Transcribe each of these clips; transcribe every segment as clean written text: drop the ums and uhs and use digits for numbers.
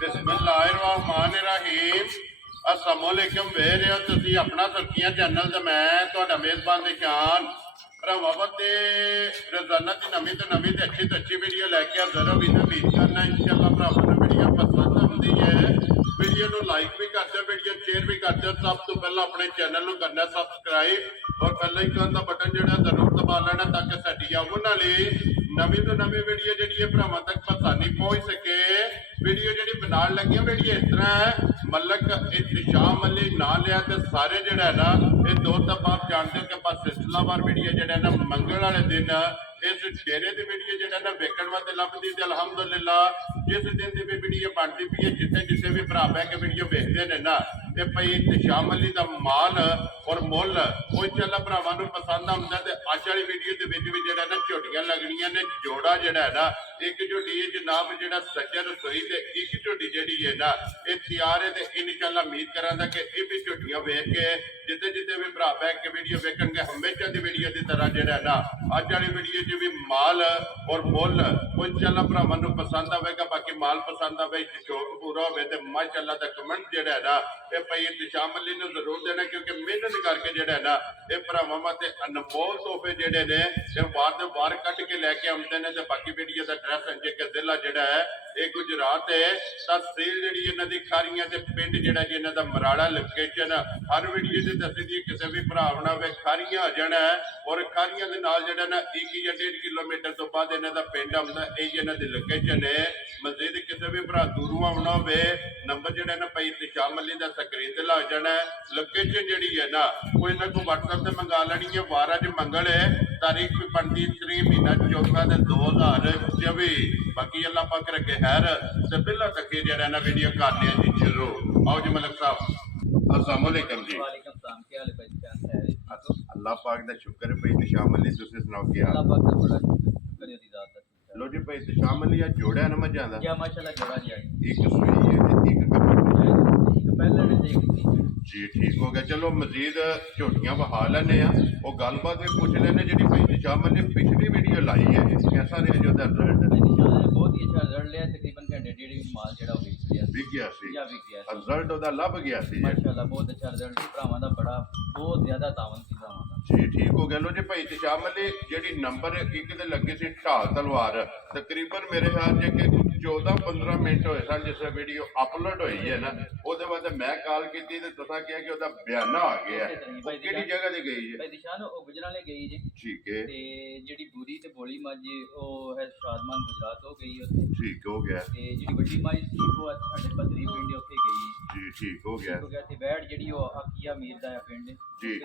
बिस्मिल्लाहिर्रहमानिर्रहीम अस्सलामुअलैकुम वे रहे हो तुसी अपना सुर्खियां चैनल ते मैं तुहाडा मेज़बान निशान भरावां ते रोजाना की नवीं तो अच्छी वीडियो लैके हाज़र हो। उम्मीद करना इंशाअल्लाह भरावां नूं वीडियो पसंद आउंदी है। वीडियो नूं लाइक भी कर दो, वीडियो शेयर भी कर दो। सब तो पहला अपने चैनल नूं करना सब्सक्राइब और बेल आइकन का बटन जिहड़ा जरूर दबा लेना ताकि साडी आउण वाली नवीं तो नवीं वीडियो जिहड़ी है भरावां तक आसानी पहुंच सके। वीडियो जिहड़ी बनाउण लगी वीडियो इस तरह है, मलक इहतिशाम अली ना लिया तो सारे जिहड़ा है ना ये दोस्त आप जानते हो कि बस सिलसिलावार वीडियो जिहड़ा है ना मंगल वाले दिन इस डेरे की वीडियो जिहड़ा ना वेखण वास्ते लभदी ते अलहमदुलिल्लाह जिस दिन की भी वीडियो बनती पई है जिथे जिथे भी भरा बह के वीडियो वेखते हैं ना ते भाई इहतिशाम अली का माल और मुल वो इंशाअल्लाह भरावां नूं पसंद आउंदा ते अज वाली वीडियो दे विच भी जिहड़ा ना झोटियां लगणीਆਂ ने जोड़ा जिहड़ा है ना एक झोटी है जनाब जिहड़ा सज्जर रसोई ते एक झोटी जिहड़ी है ना ये तैयार है ते इंशाअल्लाह उम्मीद करांगा कि ये भी झोटियां वेख के जिथे जिथे भी भरा बह के वीडियो वेखणगे हमेशा की वीडियो की तरह जिहड़ा है ना अज वाली वीडियो च भी माल और मुल वो इंशाअल्लाह भरावां नूं पसंद आवेगा। बाकी माल पसंद आवे शौक पूरा होवे ते माशाअल्लाह दा कमेंट जिहड़ा है ना ये भाई इहतिशाम अली नूं जरूर देना क्योंकि मेहनत करके जिहड़ा है ना ये भरावां वास्ते अनमोल तोहफे जिहड़े ने ये वार दे वार कट के लैके आउंदे ने ते बाकी वीडियो दा एड्रैस जे कि जिला जिहड़ा है ये गुजरात है तहसील जिहड़ी इन्हां दी खारियां ते पिंड जिहड़ा जी इन्हां दा मराड़ा लोकेशन हर वीडियो ते दस्सी दी किसी भी भरा आउणा होवे खारियां आ जाना है और खारियां दे नाल जिहड़ा ना 1 या 1.5 किलोमीटर तो बाद इन्हां दा पिंड आउंदा ये इन्हां दी लोकेशन है। मजीद किसी भी भरा दूरों आउणा होवे नंबर जिहड़ा ना भाई इहतिशाम अली दा स्क्रीन ते ला जाना है। लोकेशन जिहड़ी है ना वो इन्हां को WhatsApp ते मंगा लैनी है। वार अज मंगल है, तारीख भी बनती 3 महीना 14 2024। बाकी अल्लाह पाक रखे खैर ते बिल्ला तक जिहड़ा ना वीडियो करने जी शुरू। आओ जी मलिक साहब अस्सलाम वालेकुम जी। वालेकुम सलाम, क्या हाल है भाई जान? अल्लाह पाक दा शुक्र है भाई इहतिशाम अली तुसीं सुनाओ क्या हाल? अल्लाह पाक का बड़ा शुक्र है दी जात है। लो जी भाई इहतिशाम अली आज जोड़ा है ना मजां दा क्या माशाल्लाह जोड़ा जी आई एक सूई है ते एक कबर एक पहले ने देख ली जी ठीक हो गया। चलो मजीद झोटियां बहा लेने वो गलबात भी पूछ लेने जी भाई इहतिशाम अली पिछली वीडियो लाई है कैसा रहा जो रिजल्ट? निशान ने बहुत ही अच्छा रिजल्ट लिया, तकरीबन घंटे डेढ़ माल जेड़ा हो गया विक गया सी या विक गया रिजल्ट ओदा लभ गया सी माशाल्लाह बहुत अच्छा रिजल्ट भरावां दा बड़ा बहुत ज्यादा तावन सी भरावां दा जी ठीक हो गया। लो जी भाई इहतिशाम अली जी नंबर 1 ते लगे सी ढाल तलवार तकरीबन मेरे ख्याल जे कि 14-15 मिनट होए सन जिस वीडियो अपलोड हुई है ना ਉਹਦੇ बाद मैं कॉल की ते तुसा किया कि ਉਹਦਾ ਬਿਆਨਾ ਆ ਗਿਆ ਕਿਹੜੀ ਜਗ੍ਹਾ ਤੇ ਗਈ ਹੈ ਭਾਈ ਨਿਸ਼ਾਨ ਉਹ ਗੁਜਰਾਲੇ ਗਈ ਜੀ ਠੀਕ ਹੈ ਤੇ ਜਿਹੜੀ ਬੂਰੀ ਤੇ ਬੋਲੀ ਮੱਝ ਉਹ ਹੈ ਸ਼ਾਦਮਾਨ ਗੁਜਰਾਤ ਹੋ ਗਈ ਉੱਥੇ ਠੀਕ ਹੋ ਗਿਆ ਤੇ ਜਿਹੜੀ ਵੱਡੀ ਮੱਝ ਸੀ ਉਹ ਸਾਡੇ ਪਤਰੀ ਪਿੰਡ ਉੱਥੇ ਗਈ ਜੀ ਠੀਕ ਹੋ ਗਿਆ ਤੇ ਬੈੜ ਜਿਹੜੀ ਉਹ ਆਕੀਆ ਮੀਰ ਦਾ ਹੈ ਪਿੰਡ ਜੀ ਲੈ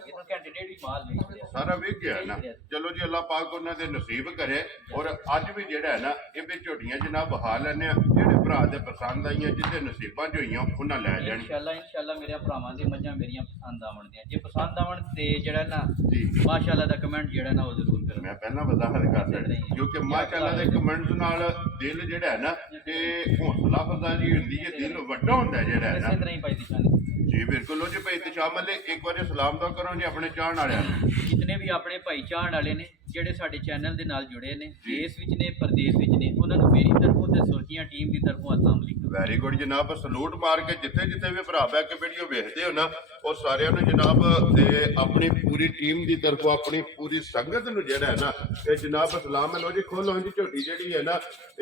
ਗਏ ਤਾਂ ਘੰਟੇ ਡੇਢ ਵੀ ਮਾਲ ਵੇਚ ਲਿਆ ਸਾਰਾ ਵੇਖ ਗਿਆ ਨਾ। ਚਲੋ ਜੀ ਅੱਲਾਹ ਪਾਕ ਉਹਨਾਂ ਦੇ ਨਸੀਬ ਕਰੇ ਔਰ ਅੱਜ ਵੀ ਜਿਹੜਾ ਹੈ ਨਾ ਇਹ ਵੀ ਝੋਟੀਆਂ ਜਨਾਬ ਬਹਾ ਲੈਣੇ ਜਿਹੜੇ ਭਰਾ ਦੇ ਪਸੰਦ ਆਈਆਂ ਜਿੱਦੇ ਨਸੀਬਾਂ ਚ ਹੋਈਆਂ ਉਹਨਾਂ ਲੈ ਜਾਣ इंशाल्लाह मेरे भरावां दी मज्जां मेरियां पसंद आवणदियां जे पसंद आवण ते जेड़ा ना जी माशाल्लाह दा कमेंट जेड़ा ना वो जरूर करो। मैं पहला वजाहत कर सकदा क्योंकि माशाल्लाह दे कमेंट्स नाल दिल जेड़ा है ना ते हौसला अफजाई हुंदी है, दिल वड्डा हुंदा है जेड़ा है ना। इसे तरह ही भाई निशान जी बिल्कुल। लो जी भाई इहतिशाम अली एक बार सलाम तो करो जी अपने चाहण वालियां जितने भी अपने भाई चाहण वाले ने ਜਿਹੜੇ ਸਾਡੇ ਚੈਨਲ ਦੇ ਨਾਲ ਜੁੜੇ ਨੇ ਦੇਸ਼ ਵਿੱਚ ਨੇ ਪ੍ਰਦੇਸ਼ ਵਿੱਚ ਨੇ ਉਹਨਾਂ ਨੂੰ ਮੇਰੀ ਤਰਫੋਂ ਤੇ ਸੁਰਖੀਆਂ ਟੀਮ ਦੀ ਤਰਫੋਂ अस्सलाम वालेकुम। ਵੈਰੀ ਗੁੱਡ ਜਨਾਬ। ਸਲੂਟ ਮਾਰ ਕੇ ਜਿੱਥੇ ਜਿੱਥੇ ਵੀ ਭਰਾ ਬਹਿ ਕੇ ਵੀਡੀਓ ਵੇਖਦੇ ਹੋ ਨਾ ਉਹ ਸਾਰਿਆਂ ਨੂੰ ਜਨਾਬ ਤੇ ਆਪਣੀ ਪੂਰੀ ਟੀਮ ਦੀ ਤਰਫੋਂ ਆਪਣੀ ਪੂਰੀ ਸੰਗਤ ਨੂੰ ਜਿਹੜਾ ਹੈ ਨਾ ਇਹ ਜਨਾਬ ਸਲਾਮ ਹੈ। ਲੋ ਜੀ ਖੋਲੋ ਜੀ ਝੋਟੀ ਜਿਹੜੀ ਹੈ ਨਾ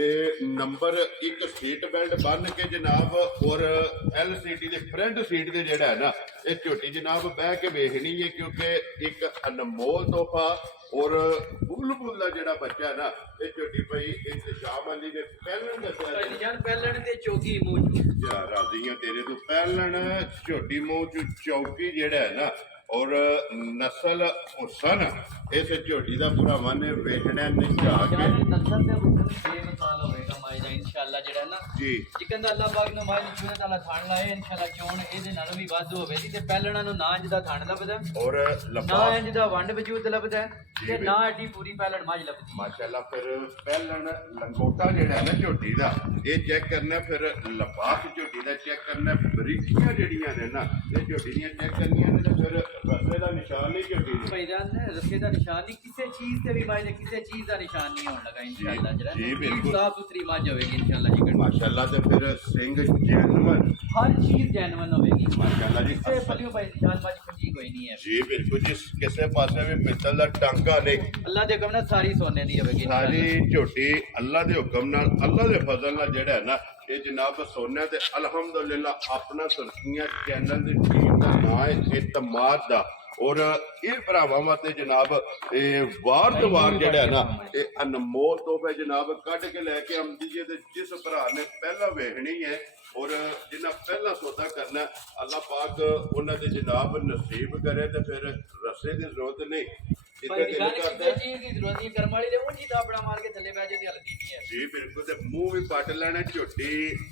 ਇਹ ਨੰਬਰ 1 ਸੀਟ ਬੈਲਟ ਬੰਨ ਕੇ ਜਨਾਬ ਔਰ LCD ਦੇ ਫਰੰਟ ਸੀਟ ਤੇ ਜਿਹੜਾ ਹੈ ਨਾ ਇਹ ਝੋਟੀ ਜਨਾਬ ਬਹਿ ਕੇ ਵੇਖਣੀ ਹੈ ਕਿਉਂਕਿ ਇੱਕ ਅਨਮੋਲ ਤੋਹਫਾ और बुलबुल का जो बच्चा है ना ये झोटी भाई इहतिशाम अली ने पहलन दसिया पहलन ते चौकी मुंह राजी हाँ तेरे तो पहलन झोटी मुंह चौकी जेड़ा है ना और नस्ल हुसन इस झोटी का भरावां ने वेखना निचा के नस्ल ते हुसन बेमिसाल होवेगा माई दा इंशाअल्लाह जेड़ा ना जी चिकन दा अल्लाह पाक ने माई चूने दा खान लाए इंशाअल्लाह चोण ਇਹਦੇ ਨਾਲੋਂ ਵੀ ਵੱਧ ਹੋਵੇ ਤੇ ਪਹਿਲਣਾ ਨੂੰ ਨਾ ਇੰਜ ਦਾ ਥਣ ਲੱਭਦਾ और ਨਾ ਇੰਜ ਦਾ ਵੰਡ ਵਜੂਦ ਲੱਭਦਾ ਤੇ ਨਾ ਐਡੀ ਪੂਰੀ ਪਹਿਲਣ ਮਾਝ ਲੱਭਦੀ माशाल्लाह। फिर पहलन लंगोटा जेड़ा है ना झोटी का ये चेक करना, फिर लफाफ झोटी का चेक करना, बरीकियां जड़ियां ने ना ये झोटी दियां चेक करनियां ने ते फिर रस्से का निशान नहीं झोटी ने भाईजान रस्से का निशान नहीं किसी चीज से भी माई किसी चीज का निशान नहीं होने लगा इंशाअल्लाह जरा जी बिल्कुल साफ सुथरी मझ होगी इंशाअल्लाह जी ਕੱਢੀ। ਮਾਸ਼ਾਅੱਲਾ। ਤੇ ਫਿਰ ਸਿੰਘ ਜੈਨੂਅਨ, ਹਰ ਚੀਜ਼ ਜੈਨੂਅਨ ਹੋਵੇਗੀ ਮਾਸ਼ਾਅੱਲਾ ਜੀ। ਕਿਸੇ ਪੱਲਿਓ ਭਾਈ ਦੀ ਜਾਨ ਮੱਝ ਖੁੰਜੀ ਕੋਈ ਨਹੀਂ ਹੈ ਜੀ ਬਿਲਕੁਲ ਜੀ, ਕਿਸੇ ਪਾਸੇ ਵੀ ਪਿੱਤਲ ਦਾ ਟਾਂਕਾ ਨਹੀਂ। ਅੱਲਾ ਦੇ ਹੁਕਮ ਨਾਲ ਸਾਰੀ ਸੋਨੇ ਦੀ ਹੋਵੇਗੀ ਸਾਰੀ ਝੋਟੀ ਅੱਲਾ ਦੇ ਹੁਕਮ ਨਾਲ, ਅੱਲਾ ਦੇ ਫਜ਼ਲ ਨਾਲ ਜਿਹੜਾ ਹੈ ਨਾ, ਇਹ ਜਨਾਬ ਸੋਨਾ। ਤੇ ਅਲਹਮਦੁਲਿਲਾ ਆਪਣਾ ਸੁਰਖੀਆਂ ਚੈਨਲ ਦੀ ਟੀਮ ਦਾ ਨਾਂ ਹੈ ਇਤਮਾਦ ਦਾ। ਔਰ ਇਹ ਭਰਾਵਾਂ ਵਾਸਤੇ ਜਨਾਬ ਇਹ ਵਾਰ ਤੋਂ ਵਾਰ ਜਿਹੜਾ ਹੈ ਨਾ, ਇਹ ਅਨਮੋਲ ਤੋਹਫੇ ਜਨਾਬ ਕੱਢ ਕੇ ਲੈ ਕੇ ਆਉਂਦੀ ਜੇ। ਤੇ ਜਿਸ ਭਰਾ ਨੇ ਪਹਿਲਾਂ ਵੇਖਣੀ ਹੈ ਔਰ ਜਿੰਨਾ ਪਹਿਲਾਂ ਸੌਦਾ ਕਰਨਾ, ਅੱਲਾਹ ਪਾਕ ਉਹਨਾਂ ਦੇ ਜਨਾਬ ਨਸੀਬ ਕਰੇ। ਤੇ ਫਿਰ ਰਸੇ ਦੀ ਜ਼ਰੂਰਤ ਨਹੀਂ। ਭਾਈ ਨਿਸ਼ਾਨ ਕਿਸੇ ਚੀਜ਼ ਦੀ ਜ਼ਰੂਰਤ ਨਹੀਂ, ਕਰਮ ਵਾਲੀ ਦੇ ਉਂਝ ਹੀ ਥਾਪੜਾ ਮਾਰ ਕੇ ਥੱਲੇ ਬਹਿ ਜੇ ਤੇ ਹਲਦੀ ਨਹੀਂ ਹੈ ਜੀ ਬਿਲਕੁਲ। ਤੇ ਮੂੰਹ ਵੀ ਪੱਟ ਲੈਣਾ, ਝੋਟੀ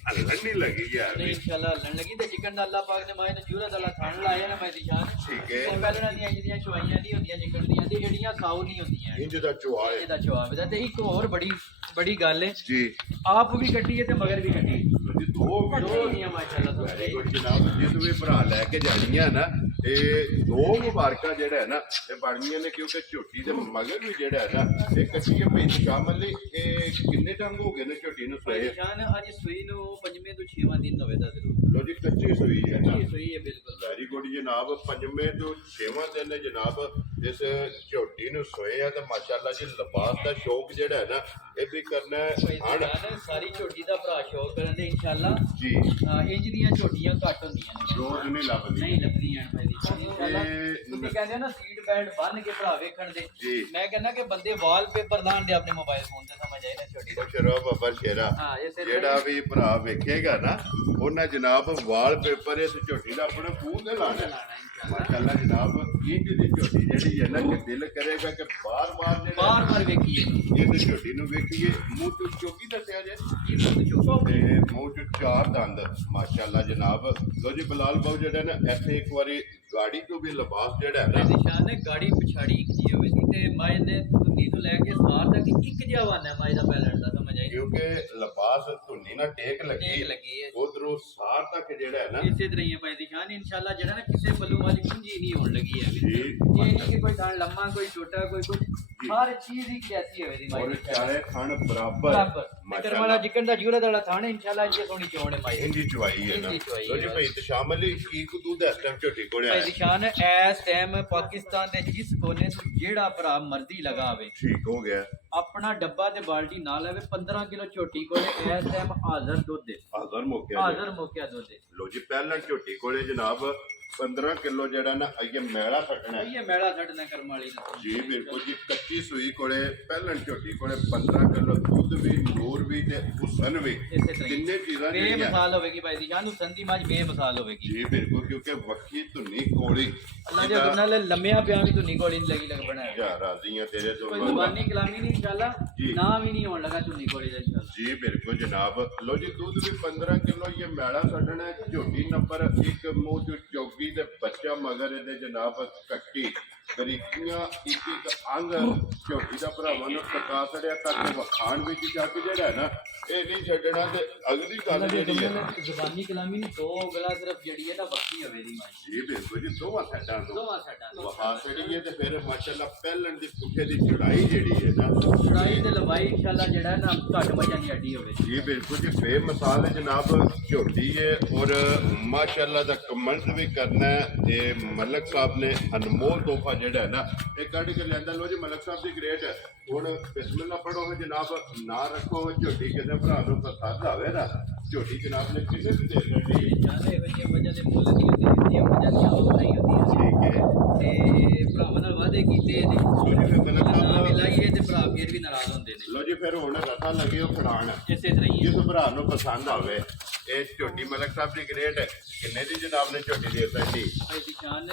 ਹਲਣ ਨਹੀਂ ਲੱਗੀ ਯਾਰ ਨਹੀਂ ਵੀ। ਇਨਸ਼ਾਅੱਲਾ ਹਲਣ ਲੱਗੀ। ਤੇ ਚਿਕਨ ਦਾ ਅੱਲਾਹ ਪਾਕ ਨੇ ਮਾਇ ਨੇ ਜੂਰਤ ਵਾਲਾ ਖਾਣ ਲਾਇਆ ਨਾ ਮੈਂ ਨਿਸ਼ਾਨ। ਠੀਕ ਹੈ। ਤੇ ਪਹਿਲਾਂ ਦੀਆਂ ਜਿਹੜੀਆਂ ਚੁਆਈਆਂ ਨਹੀਂ ਹੁੰਦੀਆਂ ਚਿਕਨ ਦੀਆਂ, ਤੇ ਜਿਹੜੀਆਂ ਸਾਊ ਨਹੀਂ ਹੁੰਦੀਆਂ ਇੰਜ ਦਾ ਚੁਆ ਹੈ ਇਹਦਾ ਜਵਾਬ ਇਹਦਾ। ਤੇ ਇੱਕ ਹੋਰ ਬੜੀ ਗੱਲ ਹੈ, ਜੀ। ਆਪ ਵੀ ਕੱਢੀਏ ਤੇ ਮਗਰ ਵੀ ਕੱਢੀਏ, ਜੀ ਦੋ ਦੀਆਂ ਮਾਸ਼ਾਅੱਲਾ ਤੋਂ ਵੈਰੀ ਗੁੱਡ ਜਨਾਬ। ਜਿਸ ਵੀ ਭਰਾ ਲੈ ਕੇ ਜਾਣੀਆਂ ਨਾ, ਇਹ ਦੋ ਮੁਬਾਰਕਾਂ ਜਿਹੜਾ ਹੈ ਨਾ ਇਹ ਬਣੀਆਂ ਨੇ। ਕਿਉਂਕਿ ਝੋਟੀ ਦੇ ਮਗਰ ਵੀ ਜਿਹੜਾ ਹੈ ਨਾ ਇਹ ਕੱਚੀ ਪਈ ਸ਼ਾਮਲ ਲਈ। ਇਹ ਕਿੰਨੇ ਟੰਗ ਹੋ ਗਏ ਨੇ ਝੋਟੀ ਨੂੰ ਸੋਏ? ਨਿਸ਼ਾਨ ਅੱਜ ਸੂਈ ਨੂੰ 5ਵੇਂ ਤੋਂ 6ਵਾਂ ਦਿਨ ਹੋਵੇ ਦਾ ਜ਼ਰੂਰ। ਲੋ ਜੀ, ਕੱਚੀ ਸੂਈ ਹੈ ਨਾ। ਇਹ ਸੂਈ ਹੈ ਬਿਲਕੁਲ। ਵੈਰੀ ਗੁੱਡ ਜਨਾਬ। 5ਵੇਂ ਤੋਂ 6ਵਾਂ ਦਿਨ ਜਨਾਬ ਇਸ ਝੋਟੀ ਨੂੰ ਸੋਏ ਆ। ਤੇ ਮਾਸ਼ਾਅੱਲਾ ਜੀ ਲਿਬਾਸ ਦਾ ਸ਼ੌਕ ਜਿਹੜਾ ਹੈ ਨਾ ਇਹ ਵੀ ਕਰਨਾ ਹੈ ਹਣ ਸਾਰੀ ਝੋਟੀ ਦਾ ਭਰਾ ਸ਼ੌਕ ਕਰਨ ਦੇ ਇਨਸ਼ਾਅੱਲਾ ਜੀ। ਇੰਜ ਦੀਆਂ ਝੋਟੀਆਂ ਘੱਟ ਹੁੰਦੀਆਂ ਨੇ, ਰੋਜ਼ ਨਹੀਂ ਲੱਭਦੀ। ਨਹੀਂ ਲੱਭਦੀਆਂ ਭਾਈ ਇਨਸ਼ਾਅੱਲਾ। ਤੁਸੀਂ ਕਹਿੰਦੇ ਹੋ ਨਾ ਸੀਟ ਬੈਲਟ ਬੰਨ ਕੇ ਭਰਾ ਵੇਖਣ ਦੇ, ਜੀ। ਮੈਂ ਕਹਿੰਦਾ ਕਿ ਬੰਦੇ ਵਾਲਪੇਪਰ ਲਾਣ ਦੇ ਆਪਣੇ ਮੋਬਾਈਲ ਫੋਨ ਤੇ, ਸਮਝ ਆਏ ਨਾ ਝੋਟੀ ਦਾ। ਸ਼ਰੋ ਬੱਬਰ ਸ਼ੇਰਾ ਹਾਂ ਇਸੇ ਜਿਹੜਾ ਵੀ ਭਰਾ ਵੇਖੇਗਾ ਨਾ ਉਹਨਾਂ ਜਨਾਬ ਵਾਲਪੇਪਰ ਇਸ ਝੋਟੀ ਦਾ ਆਪਣੇ ਮੂੰਹ ਤੇ ਲਾਣਾ। ਮਾਸ਼ਾਅੱਲਾ ਜਨਾਬ। ਇੰਜ ਦੀ ਝੋਟੀ ਜਿਹੜੀ ਹੈ ਨਾ ਕਿ ਦਿਲ ਕਰੇਗਾ ਕਿ ਬਾਰ-ਬਾਰ ਬਾਰ ਵੇਖੀਏ ਇਸ ਝੋਟੀ ਨੂੰ ਵੇਖੀਏ। ਮੂੰਹ ਤੋਂ ਚੋਕੀ ਦੱਸਿਆ ਜੇ ਕੀ ਤੁਹਾਨੂੰ ਚੁੱਕੋ ਤੇ ਮੂੰਹ ਚ 4 ਦੰਦ ਮਾਸ਼ਾਅੱਲਾ ਜਨਾਬ। ਲੋ ਜੀ ਬਲਾਲ ਬਾਉ ਜਿਹੜਾ ਨਾ ਇੱਥੇ ਇੱਕ ਵਾਰੀ ਗਾੜੀ ਤੋਂ ਵੀ ਲਿਬਾਸ ਜਿਹੜਾ ਹੈ ਨਾ ਨਿਸ਼ਾਨ ਨੇ ਗਾੜੀ ਪਛਾੜੀ ਇੱਕ ਜੀ ਹੋਵੇ ਸੀ। ਤੇ ਮਾਇ ਨੇ ਧੁੰਨੀ ਤੋਂ ਲੈ ਕੇ ਸਾਰ ਤੱਕ ਇੱਕ ਜਿਹਾ ਵਾਨਾ ਮਾਇ ਦਾ ਪੈਲਣ ਦਾ, ਸਮਝ ਆਈ। ਕਿਉਂਕਿ ਲਿਬਾਸ ਧੁੰਨੀ ਨਾਲ ਟੇਕ ਲੱਗੀ ਹੈ ਉਧਰੋਂ ਸਾਰ ਤੱਕ ਜਿਹੜਾ ਹੈ ਨਾ ਇਸੇ ਤਰ੍ਹਾਂ ਹੀ ਹੈ ਭਾਈ ਨਿਸ਼ਾਨ। ਇਨਸ਼ਾਅੱਲਾ ਜਿਹੜਾ ਨਾ ਕਿਸੇ ਪੱਲੂ ਵਾਲੀ ਕੁੰਜੀ ਨਹੀਂ ਹੋਣ ਲੱਗੀ ਹੈ। ਜੀ। ਇਹ ਨਹੀਂ ਕਿ ਕੋਈ ਥਾਂ ਲੰਮਾ ਕੋਈ ਛੋਟਾ ਕੋਈ ਕੁਝ, ਹਰ ਚੀਜ਼ ਹੀ ਕੈਸੀ ਹੋਵੇ ਦੀ ਮਾਈ ਔਰ ਦੀ ਚਾਰੇ ਖਾਣ ਬਰਾਬਰ ਕਰਮ ਵਾਲਾ ਚਿਕਨ ਦਾ ਜੂਰਤ ਵਾਲਾ ਥਾਣ ਇਨਸ਼ਾਅੱਲਾ ਇੰਨੀ ਸੋਹਣੀ ਚੋਣ ਹੈ ਮਾਈ ਇੰਜੀ ਚਵਾਈ ਹੈ ਨਾ। ਇੰਜੀ ਚਵਾਈ ਲੋ ਜੀ ਭਾਈ ਤੇ ਸ਼ਾਮਲ ਹੀ ਕੀ ਕੁ ਦਾ ਟਾਈਮ ਝੋਟੀ ਕੋਲੇ ਭਾਈ ਆਇਆ। ਨਿਸ਼ਾਨ ਇਸ ਟਾਈਮ ਪਾਕਿਸਤਾਨ ਦੇ ਜਿਸ ਕੋਨੇ ਤੋਂ ਜਿਹੜਾ ਭਰਾ ਮਰਜ਼ੀ ਲਗਾਵੇ, ਠੀਕ ਹੋ ਗਿਆ। ਆਪਣਾ ਡੱਬਾ ਤੇ ਬਾਲਟੀ ਨਾਲ ਆਵੇ। 15 ਕਿਲੋ ਝੋਟੀ ਕੋਲੇ ਇਸ ਟਾਈਮ ਹਾਜ਼ਰ ਦੁੱਧ ਹੈ, ਹਾਜ਼ਰ ਮੌਕੇ ਹਾਜ਼ਰ ਮੌਕਿਆ ਦੁੱਧ ਹੈ। ਲੋ ਜੀ ਪਹਿਲਾਂ ਝੋਟੀ ਕੋਲੇ ਜਨਾਬ 15 ਕਿਲੋ ਜਿਹੜਾ ਨਾ ਅੱਗੇ ਮੈਲਾ ਫਟਣਾ ਹੈ। ਇਹ ਮੇਲਾ ਛੱਡਣਾ ਕਰਮ ਵਾਲੀ ਨੂੰ। ਜੀ ਬਿਲਕੁਲ ਜੀ। ਕੱਚੀ ਸੂਈ ਕੋਲੇ ਪਹਿਲਾਂ ਝੋਟੀ ਕੋਲੇ 15 ਕਿਲੋ ਦੁੱਧ ਵੀ, ਨੂਰ ਵੀ ਤੇ ਹੁਸਨ ਵੀ, ਇਸੇ ਤਰ੍ਹਾਂ ਤਿੰਨੇ ਚੀਜ਼ਾਂ ਜਿਹੜੀਆਂ ਬੇਮਿਸਾਲ ਹੋਵੇਗੀ ਭਾਈ ਦੀ ਜਾਨ ਨੂੰ। ਸੰਦੀ ਮਾਝ ਬੇਮਿਸਾਲ ਹੋਵੇਗੀ ਜੀ ਬਿਲਕੁਲ। ਕਿਉਂਕਿ ਵੱਖੀ ਧੁੰਨੀ ਕੋਲੀ ਅੱਲਾ ਦੇ ਹੁਕਮ ਨਾਲ ਲੰਮਿਆਂ ਪਿਆ ਵੀ ਧੁੰਨੀ ਕੋਲੀ ਨਹੀਂ ਲੱਗ ਬਣਾਇਆ। ਜਾ ਰਾਜ਼ੀਆਂ ਤੇਰੇ ਤੋਂ ਕੋਈ ਜ਼ੁਬਾਨੀ ਕਲਾਮੀ ਨਹੀਂ ਇਨਸ਼ਾਅੱਲਾ, ਜੀ। ਨਾ ਵੀ ਨਹੀਂ ਹੋਣ ਲੱਗਾ ਧੁੰਨੀ ਕੋਲੀ ਦਾ ਇਨਸ਼ਾਅੱਲਾ। ਜੀ ਬਿਲਕੁਲ ਜਨਾਬ। ਲੋ ਜੀ ਦੁੱਧ ਵੀ 15 ਕਿਲੋ ਇਹ ਮੈਲਾ ਛੱਡਣਾ ਹੈ। ਝੋਟੀ ਨੰਬਰ 1 ਮੂੰਹ ਚ ਚੌਗੀ ਤੇ ਬੱਚਾ ਮਗਰ ਇਹਦੇ ਜਨਾਬ ਕੱਟੀ ਬਰੀਕੀਆਂ ਇੱਕ ਇੱਕ ਅੰਗ ਝੋਟੀ ਦਾ ਭਰਾਵਾਂ ਨੂੰ ਟਕਾ ਛੜਿਆ ਤੱਕ ਵਖਾਣ ਵਿੱਚ ਚੱਕ ਜਿਹੜਾ ਹੈ ਨਾ ਇਹ ਨਹੀਂ ਛੱਡਣਾ। ਤੇ ਅਗਲੀ ਗੱਲ ਜਿਹੜੀ ਹੈ ਜ਼ੁਬਾਨੀ ਕਲਾਮੀ ਨਹੀਂ, ਦੋ ਗਲਾ ਸਿਰਫ ਜਿਹੜੀ ਹੈ ਨਾ ਵੱਖੀ ਹੋਵੇ ਦੀ ਮਾਈ। ਜੀ ਬਿਲਕੁਲ ਜੀ। ਦੋਵਾਂ ਸਾਈਡਾਂ ਤੋਂ ਦੋਵਾਂ ਸਾਡਾ ਵਖਾ ਛੜੀ ਹੈ। ਤੇ ਫਿਰ ਮਾਸ਼ਾਅੱਲਾ ਪਹਿਲਣ ਦੀ ਪੁੱਠੇ ਦੀ ਚੜਾਈ ਜਿਹੜੀ ਹੈ ਨਾ ਚੜਾਈ ਤੇ ਲੰਬਾਈ ਇਨਸ਼ਾਅੱਲਾ ਜਿਹੜਾ ਨਾ ਘੱਟ ਮਜਾਂ ਦੀ ਅੱਡੀ ਹੋਵੇ। ਜੀ ਬਿਲਕੁਲ ਜੀ। ਬੇਮਿਸਾਲ ਹੈ ਜਨਾਬ ਝੋਟੀ ਹੈ। ਔਰ ਮਾਸ਼ਾਅੱਲਾ ਦਾ ਕਮੈਂਟ ਵੀ ਕਰਨਾ ਹੈ। ਤੇ ਮਲਕ ਸਾਹਿਬ ਨੇ ਅਨਮੋਲ ਤੋਹਫਾ ਜਿਹੜਾ ਹੈ ਨਾ ਇਹ ਕੱਢ ਕੇ ਲੈਂਦਾ। ਲੋ ਜੀ ਮਲਕ ਸਾਹਿਬ ਦੀ ਗ੍ਰੇਟ ਹੈ। ਹੁਣ ਬਿਸਮਿਲ੍ਲਾ ਪੜੋ ਜਨਾਬ, ਨਾ ਰੱਖੋ ਝੋਟੀ ਕਿਸੇ ਭਰਾ ਨੂੰ ਪਸੰਦ ਆਵੇ ਨਾ ਝੋਟੀ ਜਨਾਬ ਨੇ ਕਿਸੇ ਵੀ ਦੇ ਦਿੱਤੀ। ਚਾਹੇ ਇਹੋ ਜਿਹੀਆਂ ਮੱਝਾਂ ਦੇ ਮੁੱਲ ਨਹੀਂ ਹੁੰਦੇ, ਮੱਝਾਂ ਦੀਆਂ ਉਹ ਨਹੀਂ ਹੁੰਦੀਆਂ। ਠੀਕ ਹੈ। ਤੇ ਭਰਾਵਾਂ ਨਾਲ ਵਾਅਦੇ ਕੀਤੇ ਨੇ, ਲੋ ਜੀ ਫਿਰ ਮਲਕ ਨਾ ਸਾਹਿਬ ਮਿਲਾਈਏ ਤੇ ਭਰਾ ਫਿਰ ਵੀ ਨਾਰਾਜ਼ ਹੁੰਦੇ ਨੇ। ਲੋ ਜੀ ਫਿਰ ਹੁਣ ਰਤਾ ਲੱਗੇ ਉਹ ਫੜਾਣ ਇਸੇ ਤਰ੍ਹਾਂ ਹੀ ਜਿਸ ਭਰਾ ਨੂੰ ਪਸੰਦ ਆਵੇ। ਇਹ ਝੋਟੀ ਮਲਕ ਸਾਹਿਬ ਦੀ ਗ੍ਰੇਟ ਹੈ। ਕਿੰਨੇ ਦੀ ਜਨਾਬ ਨੇ ਝੋਟੀ ਦੇ ਦਿੱਤੀ? ਭਾਈ ਦੀ ਸ਼ਾਨ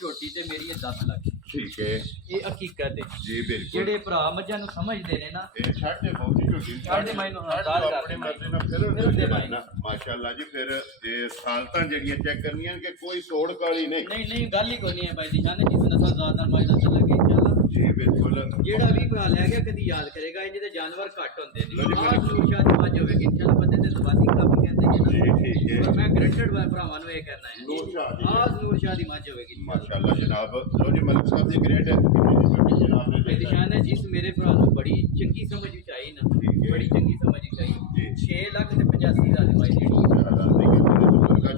ਝੋਟੀ ਤੇ ਮੇਰੀ ਹੈ 10 ਲੱਖ। ਠੀਕ ਹੈ ਇਹ ਹਕੀਕਤ ਹੈ। ਜੀ ਬਿਲਕੁਲ। ਜਿਹੜੇ ਭਰਾ ਮੱਝਾਂ ਨੂੰ ਸਮਝਦੇ ਨੇ ਨਾ, ਇਹ ਛੱਡ ਦੇ ਬਹੁਤ ਹੀ ਝੋਟੀ ਛੱਡ ਦੇ ਮੈਨੂੰ ਛੱਡ ਹਜ਼ਾਰ ਦਿਓ ਕਰ ਆਪਣੀ ਦੇ ਮਰਜ਼ੀ ਨਾਲ ਫਿਰ ਫਿਰ ਦੇ ਭਾਈ। ਮਾਸ਼ਾਅੱਲਾ ਜੀ। ਫਿਰ ਇਹ ਸਾਲਤਾਂ ਜਿਹੜੀਆਂ ਚੈੱਕ ਕਰਨੀਆਂ ਕਿ ਕੋਈ ਤੋੜ ਕਾਲੀ ਨਹੀਂ। ਨਹੀਂ ਗੱਲ ਹੀ ਕੋਈ ਨਹੀਂ ਹੈ ਭਾਈ ਦੀ ਸ਼ਾਨ। ਜਿਸ ਨਸਲ ਜ਼ਾਤ ਨਾਲ ਮਾਈ ਨਸਲ ਲੱਗੇ ਇਨਸ਼ਾਅੱਲਾ। ਜੀ ਬਿਲਕੁਲ। ਜਿਹੜਾ ਵੀ ਭਰਾ ਲੈ ਗਿਆ ਕਦੀ ਯਾਦ ਕਰੇਗਾ। ਇੰਜ ਦੇ ਜਾਨਵਰ ਘੱਟ ਹੁੰਦੇ ਨੇ। ਲਓ ਜੀ, ਆਹ ਜ਼ਰੂਰ ਸ਼ਾਇਦ ਮੱਝ ਹੋਵੇਗੀ ਇਨਸ਼ਾਅੱਲਾ। ਬੰਦੇ ਤੇ ਜ਼ੁਬਾਨੀ ਕਾਫੀ ਕਹਿੰਦੇ ਨੇ ਨਾ। ਜੀ ਠੀਕ ਹੈ। ਔਰ ਮੈਂ ਗਰੰਟਡ ਭਰਾਵਾਂ ਨੂੰ ਇਹ ਕਹਿਣਾ ਹੈ ਨੂਰ ਸ਼ਾਹ ਦੀ। ਆਹ ਨੂਰ ਸ਼ਾਹ ਦੀ ਮੱਝ ਹੋਵੇਗੀ ਮਾਸ਼ਾਅੱਲਾ ਜਨਾਬ। ਲੋ ਜੀ ਮਲਕ ਸਾਹਿਬ ਦੀ ਗ੍ਰੇਟ ਹੈ। ਝੋਟੀ ਜਨਾਬ ਨੇ ਭਾਈ ਦੀ ਸ਼ਾਨ ਹੈ। ਜਿਸ ਮੇਰੇ ਭਰਾ ਨੂੰ ਬੜੀ ਚੰਗੀ ਸਮਝ ਵਿੱਚ ਆਈ ਨਾ, ਠੀਕ ਹੈ। ਬੜੀ ਚੰਗੀ ਸਮਝ ਵਿੱਚ ਠੀਕ ਹੈ ਜੀ। ਜੀ 6 ਲੱਖ ਤੇ 85,000 ਦੀ ਬਾਈ ਜਿਹੜੀ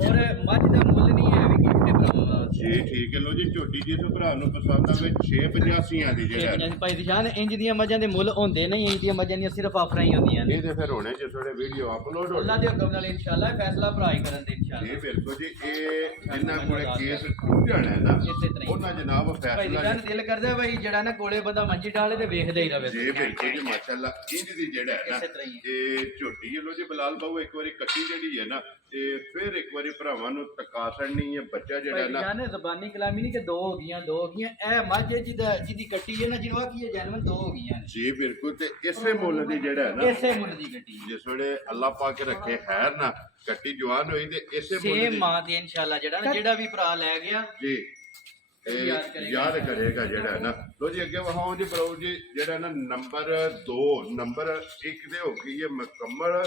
ਔਰ ਮੱਝ ਦਾ ਮੁੱਲ ਨਹੀਂ ਹੈ ਵੀ ਕਿਤੇ ਭਰਾਵਾ ਜੀ ਠੀਕ ਹੈ। ਲੋ ਜੀ ਝੋਟੀ ਜੀ ਤੋਂ ਭਰਾ ਨੂੰ ਪਸੰਦ ਆਵੇ 685 ਦੀ ਜਿਹੜਾ ਪੰਜਾਂ ਭਾਈ ਦੀ ਸ਼ਾਨ ਇੰਜ ਦੀਆਂ ਮੱਝਾਂ ਦੇ ਮੁੱਲ ਹੁੰਦੇ ਨਹੀਂ, ਇੰਜ ਦੀਆਂ ਮੱਝਾਂ ਦੀਆਂ ਸਿਰਫ ਆਫਰਾਂ ਹੀ ਹੁੰਦੀਆਂ ਨੇ। ਇਹ ਤੇ ਫਿਰ ਹੋਣੇ ਜੇ ਥੋੜੇ ਵੀਡੀਓ ਅਪਲੋਡ ਹੋ ਅੱਲਾ ਦੇ ਹੁਕਮ ਨਾਲ ਇਨਸ਼ਾਅੱਲਾ ਫੈਸਲਾ ਭਰਾ ਹੀ ਕਰਨ ਦੇ ਇਨਸ਼ਾਅੱਲਾ। ਜੀ ਬਿਲਕੁਲ ਜੀ। ਇਹ ਜਿੰਨਾ ਕੋਲੇ ਕੇਸ ਟੁੱਟ ਜਾਣਾ ਹੈ ਨਾ ਇਸੇ ਤਰ੍ਹਾਂ ਹੀ। ਉਹਨਾਂ ਜਨਾਬ ਭਾਈ ਦੀ ਫੈਸਲਾ ਸ਼ਾਨ ਦਿਲ ਕਰਦਾ ਭਾਈ ਜਿਹੜਾ ਨਾ ਕੋਲੇ ਬੰਦਾ ਮੰਜੀ ਡਾਲੇ ਤੇ ਵੇਖਦਾ ਹੀ ਰਵੇ। ਜੀ ਬਿਲਕੁਲ ਜੀ ਮਾਸ਼ਾਅੱਲਾ। ਇੰਜ ਦੀ ਜਿਹੜਾ ਹੈ ਨਾ ਇਸੇ ਤਰ੍ਹਾਂ ਹੀ। ਇਹ ਝੋਟੀ ਲੋ ਜੀ ਬਲਾਲ ਬਾਬੂ ਇੱਕ ਵਾਰੀ ਕੱਟੀ ਜਿਹੜੀ ਹੈ ਨਾ ਤੇ ਫਿਰ ਇੱਕ ਵਾਰੀ ਭਰਾਵਾਂ ਨੂੰ ਟਕਾ ਛੱਡਣੀ ਹੈ ਬੱਚਾ ਜਿਹੜਾ ਭਾਈ ਨਾ ਜਾਨ ਜ਼ਬਾਨੀ ਕਲਾਮੀ ਨਹੀਂ ਕਿ ਦੋ ਹੋ ਗਈਆਂ ਇਹ ਮੱਝ ਹੈ ਜਿਹਦੀ ਕੱਟੀ ਹੈ ਨਾ ਜਿਹਨੂੰ ਆਖੀ ਹੈ ਜਨਮਨ ਦੋ ਹੋ ਗਈਆਂ ਨੇ। ਜੀ ਬਿਲਕੁਲ। ਤੇ ਇਸੇ ਮੁੱਲ ਦੀ ਜਿਹੜਾ ਹੈ ਨਾ ਇਸੇ ਮੁੱਲ ਦੀ ਕੱਟੀ ਜਿਸ ਵੇਲੇ ਅੱਲਾਹ ਪਾ ਕੇ ਰੱਖੇ ਖੈਰ ਨਾ ਕੱਟੀ ਜਵਾਨ ਹੋਈ ਤੇ ਇਸੇ ਮੁੱਲ ਸੇਮ ਦੀ ਮਾਂ ਦੀ ਇਨਸ਼ਾਅੱਲਾ ਜਿਹੜਾ ਵੀ ਭਰਾ ਲੈ ਗਿਆ ਜੀ ਇਹ ਯਾਦ ਕਰੇਗਾ ਜਿਹੜਾ ਨਾ। ਲੋ ਜੀ ਅੱਗੇ ਵਹਾਓ ਜੀ ਬਰੋ ਜੀ ਜਿਹੜਾ ਨਾ ਨੰਬਰ 2 ਨੰਬਰ 1 ਦੇ ਹੋ ਗਈ ਹੈ ਮੁਕੰਮਲ।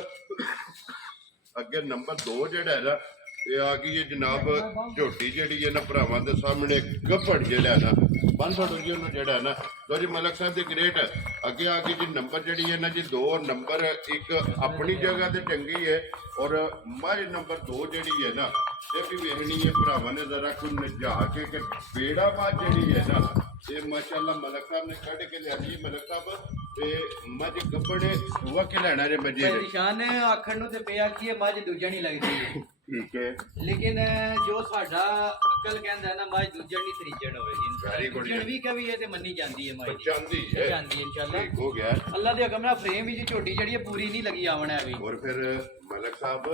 ਅੱਗੇ ਨੰਬਰ 2 ਜਿਹੜਾ ਹੈ ਨਾ ਇਹ ਆ ਗਈ ਹੈ ਜਨਾਬ ਝੋਟੀ ਜਿਹੜੀ ਹੈ ਨਾ ਭਰਾਵਾਂ ਦੇ ਸਾਹਮਣੇ ਗੱਭੜ ਜਿਹੜਾ ਨਾ ਬੰਦ ਛੱਡੋ ਜੀ ਉਹਨੂੰ ਜਿਹੜਾ ਨਾ। ਲੋ ਜੀ ਮਲਕ ਸਾਹਿਬ ਦੀ ਗ੍ਰੇਟ ਅੱਗੇ ਆ ਗਈ ਜੀ ਨੰਬਰ ਜਿਹੜੀ ਹੈ ਨਾ ਜੀ 2 ਨੰਬਰ 1 ਆਪਣੀ ਜਗ੍ਹਾ ਤੇ ਚੰਗੀ ਹੈ ਔਰ ਮੱਝ ਨੰਬਰ 2 ਜਿਹੜੀ ਹੈ ਨਾ ਇਹ ਵੀ ਵੇਖਣੀ ਹੈ ਭਰਾਵਾਂ ਨੇ ਜ਼ਰਾ ਕੋਈ ਨਜਾ ਕੇ ਕਿ ਬੇੜਾ ਮੱਝ ਜਿਹੜੀ ਹੈ ਨਾ ਇਹ ਮਾਸ਼ਾਅੱਲਾ ਮਲਕ ਸਾਹਿਬ ਨੇ ਕੱਢ ਕੇ ਲਿਆਦੀ ਮਲਕ ਸਾਹਿਬ ਤੇ ਮੱਝ ਗੱਭੜੇ ਹੁਆ ਕੇ ਲੈਣਾ ਜੇ ਮੱਝੇ ਭਾਈ ਸ਼ਾਨ ਆਖਣ ਨੂੰ ਤੇ ਪਿਆ ਕੀ ਹੈ ਮੱਝ ਦੂਜਾ ਨਹੀਂ ਲੱਗਦੀ ਹੈ ਠੀਕ ਹੈ ਲੇਕਿਨ ਜੋ ਸਾਡਾ ਅਕਲ ਕਹਿੰਦਾ ਹੈ ਨਾ ਮੱਝ ਦੂਜਣ ਨਹੀਂ ਤਰੀਜਣ Very ਹੋਵੇਗੀ good, ਦੂਜਣ ਵੀ ਕਵੀ ਹੈ ਤੇ ਮੰਨੀ ਜਾਂਦੀ ਹੈ ਮੱਝ ਜਾਂਦੀ ਹੈ ਜਾਂਦੀ ਹੈ ਇਨਸ਼ਾਅੱਲਾ। ਠੀਕ ਹੋ ਗਿਆ। ਅੱਲਾ ਦੇ ਹੁਕਮ ਨਾਲ ਫਰੇਮ ਵੀ ਜੀ ਝੋਟੀ ਜਿਹੜੀ ਹੈ ਪੂਰੀ ਨਹੀਂ ਲੱਗੀ ਆਵਣਾ ਹੈ ਵੀ ਔਰ ਫਿਰ ਮਲਕ ਸਾਹਿਬ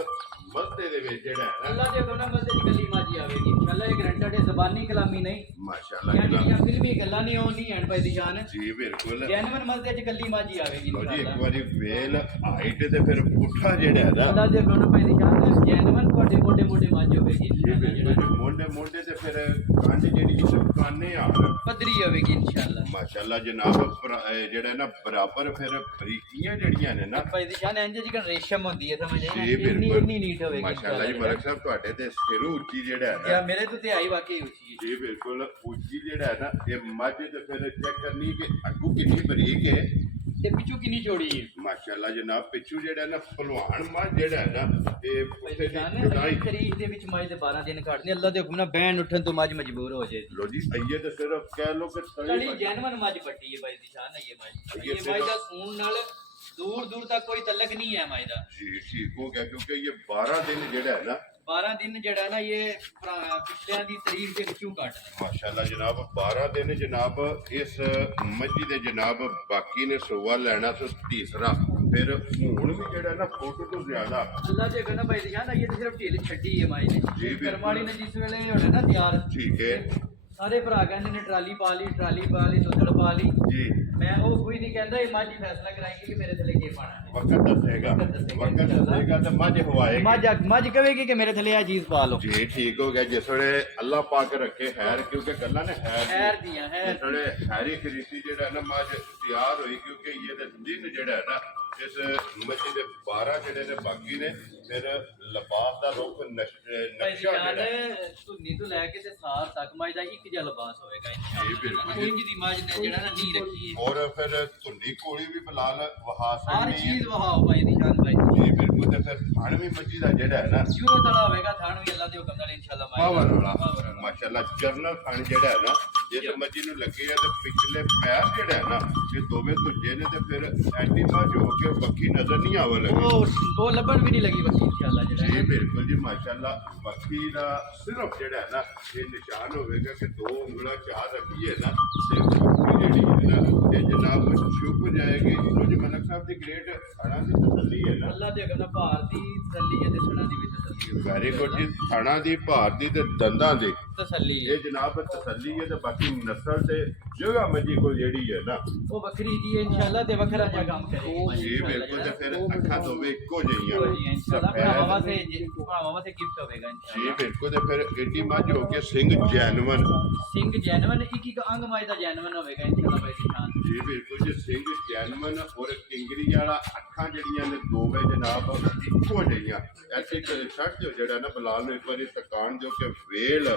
ਮਸਤੇ ਦੇ ਵਿੱਚ ਜਿਹੜਾ ਹੈ ਨਾ ਅੱਲਾ ਦੇ ਹੁਕਮ ਨਾਲ ਮਸਜਿਦ ਦੀ ਗੱਲੀ ਮਾਜੀ ਆਵੇਗੀ ਇਨਸ਼ਾਅੱਲਾ। ਇਹ ਗਰੰਟਡ ਹੈ ਜ਼ਬਾਨੀ ਕਲਾਮੀ ਨਹੀਂ ਮਾਸ਼ਾਅੱਲਾ ਯਾਨੀ ਜਨਾਬ। ਕਿ ਫਿਲਮੀ ਗੱਲਾਂ ਨਹੀਂ ਹੋਣੀ ਐਂਡ ਭਾਈ ਦੀ ਜਾਨ ਜੀ ਬਿਲਕੁਲ। ਜੈਨੂਨ ਮਸਜਿਦ ਚ ਗੱਲੀ ਮਾਜੀ ਆਵੇਗੀ ਲੋ ਜੀ ਇੱਕ ਇਨਸ਼ਾਅੱਲਾ। ਵਾਰੀ ਵੇਲ ਹਾਈਟ ਤੇ ਫਿਰ ਪੁੱਠਾ ਜਿਹੜਾ ਹੈ ਨਾ ਅੱਲਾ ਦੇ ਹੁਕਮ ਨਾਲ ਭਾਈ ਦੀ ਜਾਨ ਜੈਨੂਨ ਤੁਹਾਡੇ ਮੋਟੇ ਮੋਟੇ ਮਾਜ ਹੋਵੇਗੀ ਜੀ ਇਨਸ਼ਾਅੱਲਾ। ਬਿਲਕੁਲ। ਮੋਢੇ ਮੋਢੇ ਤੇ ਫਿਰ ਕੰਨ ਜਿਹੜੀ ਕਾਨੇ ਆ ਪਦਰੀ ਹੋਵੇਗੀ ਇਨਸ਼ਾਅੱਲਾ। ਮਾਸ਼ਾਅੱਲਾ ਜਨਾਬ ਜਿਹੜਾ ਨਾ ਬਰਾਬਰ ਫਿਰ ਬਰੀਕੀਆਂ ਜਿਹੜੀਆਂ ਨੇ ਨਾ ਭਾਈ ਦੀ ਜਾਨ ਇੰਜ ਜਿਕਨ ਰੇਸ਼ਮ ਹੁੰਦੀ ਹੈ ਸਮਝ ਆਈ ਜੀ ਇੰਨੀ ਬਿਲਕੁਲ। ਇੰਨੀ ਨੀਟ ਹੋਵੇਗੀ ਮਾਸ਼ਾਅੱਲਾ ਜੀ ਮਲਕ ਸਾਹਿਬ ਤੁਹਾਡੇ ਤੇ ਸਿਰ ਉੱਚੀ ਜਿਹੜਾ ਹੈ ਜਾਂ ਨਾ ਮੇਰੇ ਤੋਂ ਤੇ ਆਈ ਵਾਕਈ ਉੱਚੀ ਹੈ। ਜੀ ਬਿਲਕੁਲ ਉੱਚੀ ਜਿਹੜਾ ਹੈ ਨਾ ਇਹ ਮੱਝ ਤੇ ਫਿਰ ਚੈੱਕ ਕਰਨੀ ਕਿ ਅੱਗੂ ਕਿੰਨੀ ਬਰੀਕ ਹੈ ਤੇ ਪਿੱਛੂ ਕਿੰਨੀ ਚੌੜੀ ਹੈ। ਮਾਸ਼ਾਅੱਲਾ ਜਨਾਬ ਪਿੱਛੂ ਜਿਹੜਾ ਨਾ ਭਲਵਾਨ ਮੱਝ ਜਿਹੜਾ ਹੈ ਨਾ ਇਹ ਉੱਥੇ ਦੀ ਜੁਦਾਈ ਤਰੀਕ ਦੇ ਵਿੱਚ ਮੱਝ ਦੇ 12 ਦਿਨ ਕੱਢਨੇ ਅੱਲਾ ਦੇ ਹੁਕਮ ਨਾਲ ਬਹਿਣ ਉੱਠਣ ਤੋਂ ਮੱਝ ਮਜਬੂਰ ਹੋ ਜਾਏ। ਲੋ ਜੀ ਅਈਏ ਤੇ ਸਿਰਫ ਕਹਿ ਲੋ ਕਿ ਤਲੀ ਜੈਨੂਨ ਮੱਝ ਪੱਟੀ ਹੈ ਭਾਈ ਦੀ ਸ਼ਾਨ ਹੈ ਇਹ ਮੱਝ। ਇਹ ਮੱਝ ਦਾ ਸੂਣ ਨਾਲ ਦੂਰ ਦੂਰ ਤੱਕ ਕੋਈ ਤਲਕ ਨਹੀਂ ਹੈ ਮੱਝ ਦਾ। ਜੀ ਠੀਕ ਹੋ ਗਿਆ ਕਿਉਂਕਿ ਇਹ 12 ਦਿਨ ਜਿਹੜਾ ਹੈ ਨਾ 12 ਦਿਨ ਜਿਹੜਾ ਨਾ ਇਹ ਪਿਛਲਿਆਂ ਦੀ ਤਰੀਕ ਦੇ ਵਿੱਚੋਂ ਕੱਟ ਮਾਸ਼ਾਅੱਲਾ ਜਨਾਬ 12 ਦਿਨ ਜਨਾਬ ਇਸ ਮੱਝੀ ਦੇ ਜਨਾਬ ਬਾਕੀ ਨੇ ਸੋਵਾ ਲੈਣਾ ਤੇ ਤੀਸਰਾ ਫਿਰ ਹੁਣ ਵੀ ਜਿਹੜਾ ਨਾ ਫੋਟੋ ਤੋਂ ਜ਼ਿਆਦਾ ਅੱਲਾ ਦੇ ਕਹਿੰਦਾ ਭਾਈ ਦੀ ਸ਼ਾਨ ਇਹ ਤੇ ਸਿਰਫ ਢਿੱਲ ਛੱਡੀ ਹੈ ਮੱਝ ਨੇ ਜੀ, ਬਿਲਕੁਲ। ਕਰਮ ਵਾਲੀ ਨੇ ਜਿਸ ਵੇਲੇ ਹੋਣਾ ਨਾ ਤਿਆਰ ਠੀਕ ਹੈ ਸਾਰੇ ਭਰਾ ਕਹਿੰਦੇ ਨੇ ਟਰਾਲੀ ਪਾ ਲਈ ਦੁੱਧੜ ਪਾ ਲਈ। ਜੀ ਮੈਂ ਉਹ ਕੋਈ ਨਹੀਂ ਕਹਿੰਦਾ ਇਹ ਮੱਝ ਹੀ ਫੈਸਲਾ ਕਰਾਏਗੀ ਕਿ ਮੇਰੇ ਥੱਲੇ ਕੀ ਪਾਣਾ ਹੈ। ਵਕਤ ਦੱਸੇਗਾ ਤੇ ਮੱਝ ਹਵਾਏਗੀ ਮੱਝ ਕਹੇਗੀ ਕਿ ਮੇਰੇ ਥੱਲੇ ਆ ਚੀਜ਼ ਪਾ ਲਓ। ਜੀ ਠੀਕ ਹੋ ਗਿਆ ਜਿਸ ਵੇਲੇ ਅੱਲਾਹ ਪਾਕ ਰੱਖੇ ਖੈਰ ਕਿਉਂਕਿ ਗੱਲਾਂ ਨੇ ਖੈਰ ਦੀਆਂ ਹੈ ਜਿਸ ਵੇਲੇ ਹੈਰੀ ਖਰੀਦੀ ਜਿਹੜਾ ਨਾ ਮੱਝ ਤਿਆਰ ਹੋਈ ਕਿਉਂਕਿ ਇਹਦੇ ਦਿਨ ਜਿਹੜਾ ਹੈ ਨਾ ਇਸ ਮੱਝੀ ਦੇ 12 ਜਿਹੜੇ ਨੇ ਬਾਕੀ ਨੇ ਫਿਰ ਲਿਬਾਸ ਦਾ ਰੁੱਖ ਨਕਸ਼ਾ ਜਿਹੜਾ ਧੁੰਨੀ ਤੋਂ ਲੈ ਕੇ ਤੇ ਸਾਰ ਤੱਕ ਮੱਝ ਦਾ ਇੱਕ ਜਿਹਾ ਲਿਬਾਸ ਹੋਵੇਗਾ ਜੀ ਬਿਲਕੁਲ ਇੰਜ ਦੀ ਮੱਝ ਨੇ ਜਿਹੜਾ ਨਾ ਨੀ ਰੱਖੀ ਹੈ। ਔਰ ਫਿਰ ਧੁੰਨੀ ਕੋਲੀ ਵੀ ਬਲਾਲ ਵਹਾ ਹਰ ਸਕਦੀ ਹੈ ਚੀਜ਼ ਵਹਾਓ ਭਾਈ ਦੀ ਜਾਨ ਭਾਈ ਜੀ ਬਿਲਕੁਲ ਤੇ ਫਿਰ ਥਣ ਵੀ ਮੱਝੀ ਦਾ ਜਿਹੜਾ ਹੈ ਨਾ ਯੂਰੋ ਤੜਾ ਹੋਵੇਗਾ ਥਾਣ ਵੀ ਅੱਲਾ ਦੇ ਹੁਕਮ ਨਾਲ ਇਨਸ਼ਾਅੱਲਾ ਪਾਵਰ ਵਾਲਾ ਮਾਸ਼ਾਅੱਲਾ ਜਰਨਲ ਥਣ ਜਿਹੜਾ ਹੈ ਨਾ ਜਿਸ ਮੱਝੀ ਨੂੰ ਲੱਗੇ ਆ ਤੇ ਪਿਛਲੇ ਪੈਰ ਜਿਹੜਾ ਹੈ ਨਾ ਇਹ ਦੋਵੇਂ ਧੁੱਜੇ ਨੇ ਤੇ ਫਿਰ ਐਂਟੀ ਮੱਝ ਹੋ ਕੇ ਬੱਕੀ ਨਜ਼ਰ ਨਹੀਂ ਆਵਣ ਲੱਗੀ ਉਹ ਲੱਭਣ ਵੀ ਨਹੀਂ ਲੱਗੀ ਬੱਚੀ ਇਨਸ਼ਾਅੱਲਾ ਜਿਹੜਾ ਜੀ ਬਿਲਕੁਲ ਜੀ ਮਾਸ਼ਾਅੱਲਾ ਬੱਕੀ ਦਾ ਸਿਰਫ ਜਿਹੜਾ ਹੈ ਨਾ ਇਹ ਨਿਸ਼ਾਨ ਹੋਵੇਗਾ ਕਿ 2 ਉਂਗਲਾਂ ਚਾਰ ਰੱਖੀਏ ਨਾ ਤੇ ਬੱਕੀ ਜਿਹੜੀ ਹੈ ਨਾ ਇਹ ਜਨਾਬ ਛੁਪ ਜਾਏਗੀ ਲੋ ਜੀ ਮਲਕ ਸਾਹਿਬ ਦੀ ਗ੍ਰੇਟ ਥਣਾ ਦੀ ਤਸੱਲੀ ਹੈ ਨਾ ਅੱਲਾ ਦੇ ਹੁਕਮ ਨਾਲ ਭਾਰ ਦੀ ਤਸੱਲੀ ਹੈ ਤੇ ਸੁਣਾ ਦੀ ਵੀ ਤਸੱਲੀ ਹੈ। ਵੈਰੀ ਗੁੱਡ ਜੀ ਥਣਾ ਦੀ ਭਾਰ ਦੀ ਤੇ ਦੰਦਾਂ ਦੀ ਤਸੱਲੀ ਇਹ ਜਨਾਬ ਤਸੱਲੀ ਹੈ ਤੇ ਬਾਕੀ ਨਸਲ ਤੇ ਜਗ੍ਹਾ ਮੱਝੀ ਕੋਲ ਜਿਹੜੀ ਹੈ ਨਾ ਉਹ ਵੱਖਰੀ ਜੀ ਹੈ ਇਨਸ਼ਾਅੱਲਾ ਤੇ ਵੱਖਰਾ ਜਿਹਾ ਕੰਮ ਕਰੇਗੀ ਜੀ ਬਿਲਕੁਲ ਤੇ ਫਿਰ ਅੱਖਾਂ ਦੋਵੇਂ ਇੱਕੋ ਜਿਹੀਆਂ ਇਨਸ਼ਾਅੱਲਾ ਭਰਾਵਾਂ ਵਾਸਤੇ ਗਿਫਟ ਹੋਵੇਗਾ ਜੀ ਇਨਸ਼ਾਅੱਲਾ। ਬਿਲਕੁਲ ਤੇ ਫਿਰ ਏਡੀ ਮੱਝ ਹੋ ਕੇ ਸਿੰਘ ਜੈਨੂਨ ਸਿੰਘ ਜੈਨੂਨ ਇੱਕ ਅੰਗ ਮੱਝ ਦਾ ਜੈਨੂਨ ਹੋਵੇਗਾ ਇਨਸ਼ਾਅੱਲਾ ਭਾਈ ਦੀ ਸ਼ਾਨ। ਜੀ ਬਿਲਕੁਲ ਜੀ ਸਿੰਘ ਜੈਨੂਨ ਔਰ ਕਿੰਗਰੀ ਵਾਲਾ ਅੱਖਾਂ ਜਿਹੜੀਆਂ ਨੇ ਦੋਵੇਂ ਜਨਾਬ ਇੱਕੋ ਜਿਹੀਆਂ ਜਿਹੜੀਆਂ ਐਸੀ ਛੱਡ ਦਿਓ ਜਿਹੜਾ ਨਾ ਬਲਾਲ ਨੂੰ ਇੱਕ ਵਾਰੀ ਤਕਾਣ ਦਿਓ ਕਿ ਵੇਲ